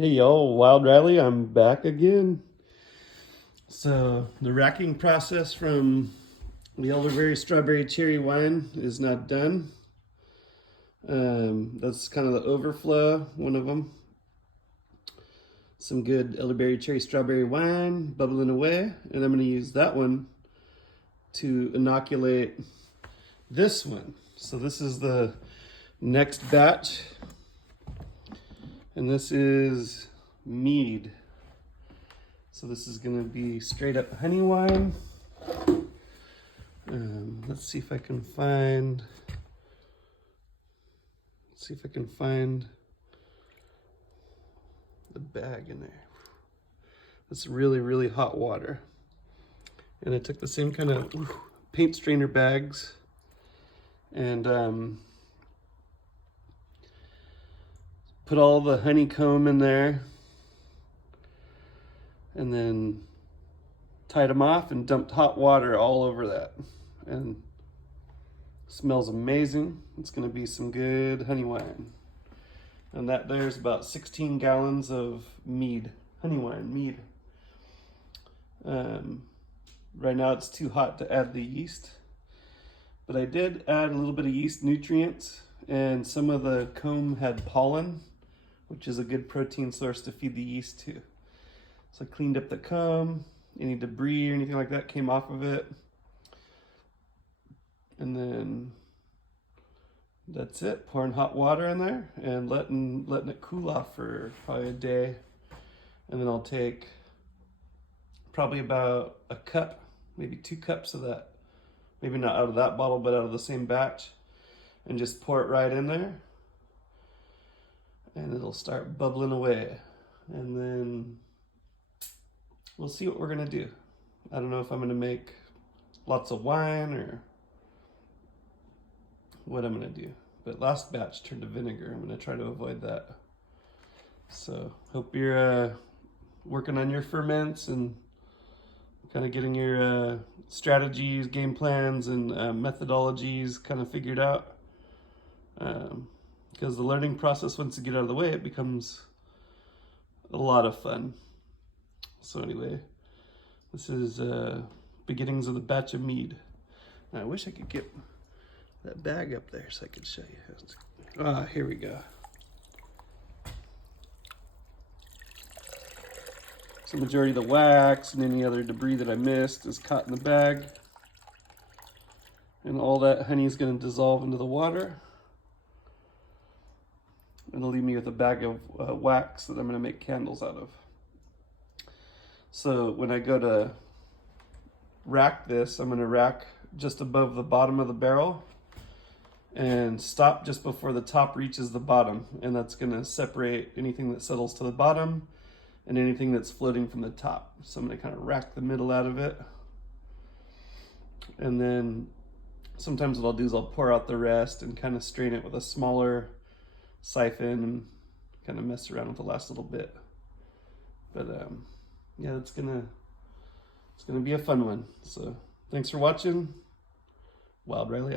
Hey y'all, Wild Riley, I'm back again. So the racking process from the elderberry strawberry cherry wine is not done. That's kind of the overflow, one of them. Some good elderberry cherry strawberry wine bubbling away, and I'm going to use that one to inoculate this one. So this is the next batch, and this is Mead. So this is gonna be straight up honey wine. Let's see if I can find the bag in there. It's really, really hot water. And I took the same kind of paint strainer bags and put all the honeycomb in there and then tied them off and dumped hot water all over that. And smells amazing. It's gonna be some good honey wine. And that there's about 16 gallons of mead, honey wine, mead. Right now it's too hot to add the yeast, but I did add a little bit of yeast nutrients, and some of the comb had pollen, which is a good protein source to feed the yeast to. So I cleaned up the comb, any debris or anything like that came off of it. And then that's it, pouring hot water in there and letting it cool off for probably a day. And then I'll take probably about a cup, maybe 2 cups of that, maybe not out of that bottle, but out of the same batch, and just pour it right in there. And it'll start bubbling away. And then we'll see what we're gonna do. I don't know if I'm gonna make lots of wine or what I'm gonna do. But last batch turned to vinegar. I'm gonna try to avoid that. So hope you're working on your ferments and kind of getting your strategies, game plans, and methodologies kind of figured out. Because the learning process, once you get out of the way, it becomes a lot of fun. So anyway, this is beginnings of the batch of mead. I wish I could get that bag up there so I could show you. Here we go. So the majority of the wax and any other debris that I missed is caught in the bag. And all that honey is going to dissolve into the water. And it'll leave me with a bag of wax that I'm going to make candles out of. So when I go to rack this, I'm going to rack just above the bottom of the barrel and stop just before the top reaches the bottom. And that's going to separate anything that settles to the bottom and anything that's floating from the top. So I'm going to kind of rack the middle out of it. And then sometimes what I'll do is I'll pour out the rest and kind of strain it with a smaller siphon and kind of mess around with the last little bit. But yeah, it's gonna be a fun one. So thanks for watching. Wild Riley out.